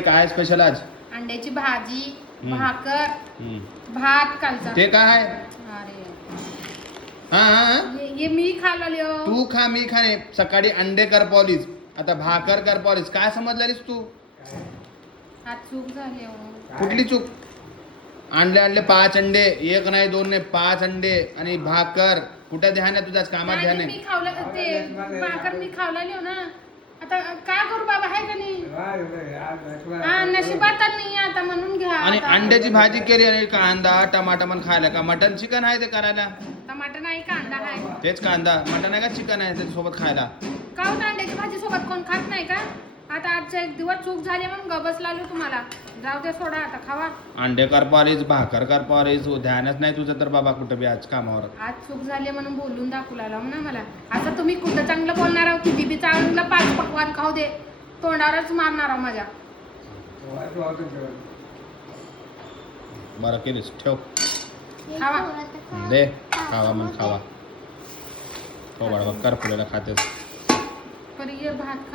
काय स्पेशल आज? अंड्याची भाजी, भाकर, हम्म. भात कालचा. ते काय? अरे हा हा हा. ये मी खाल्लो. तू खा मी खाणे. सकाळी अंडे कर पॉलिश, आता भाकर कर पॉलिश. काय समजलास तू? आज चूक झाली हो. कुठली चूक? आणले 5 अंडे, एक नाही 2 नाही 5 अंडे आणि भाकर. कुठं ध्यान आहे तुझ्याच कामात ध्यान मी आहे? खावलं ते भाकर मी खावलेली ना. आता काय करू बाबा, आहे का नाही? हा नशिबात नाही आता म्हणून घ्या. आणि आता. अंड्याची भाजी केली आणि कांदा टमाटा पण खायला का? मटन चिकन आहे ते करायला? टमाटर नाही, कांदा आहे. तेच कांदा मटन आहे का चिकन आहे त्याच्यासोबत खायला? का होतं अंड्याची भाजी सोबत कोण खात नाही का? आता आजचा एक दिवस चूक झाली म्हणून गबस लावली तुम्हाला. जाऊ दे, सोडा आता, खावा. अंडे कर पॉलिश, भाकर कर पॉलिश. ध्यानच नाही तुझं तर बाबा कुठं बी आज कामावर. आज चूक झाली म्हणून बोलून दाखवला ना मला. आता तुम्ही कुठं चांगलं बोलणार आहो, किती बी चांगलं 5 पकवान खाऊ दे, तोंडावरच मारणार आहो माझ्या. बरं केलीस, ठेव. खावा. दे खावा मग खावा. हो बाळा कर पुढे खातेस. पर ये भात खा.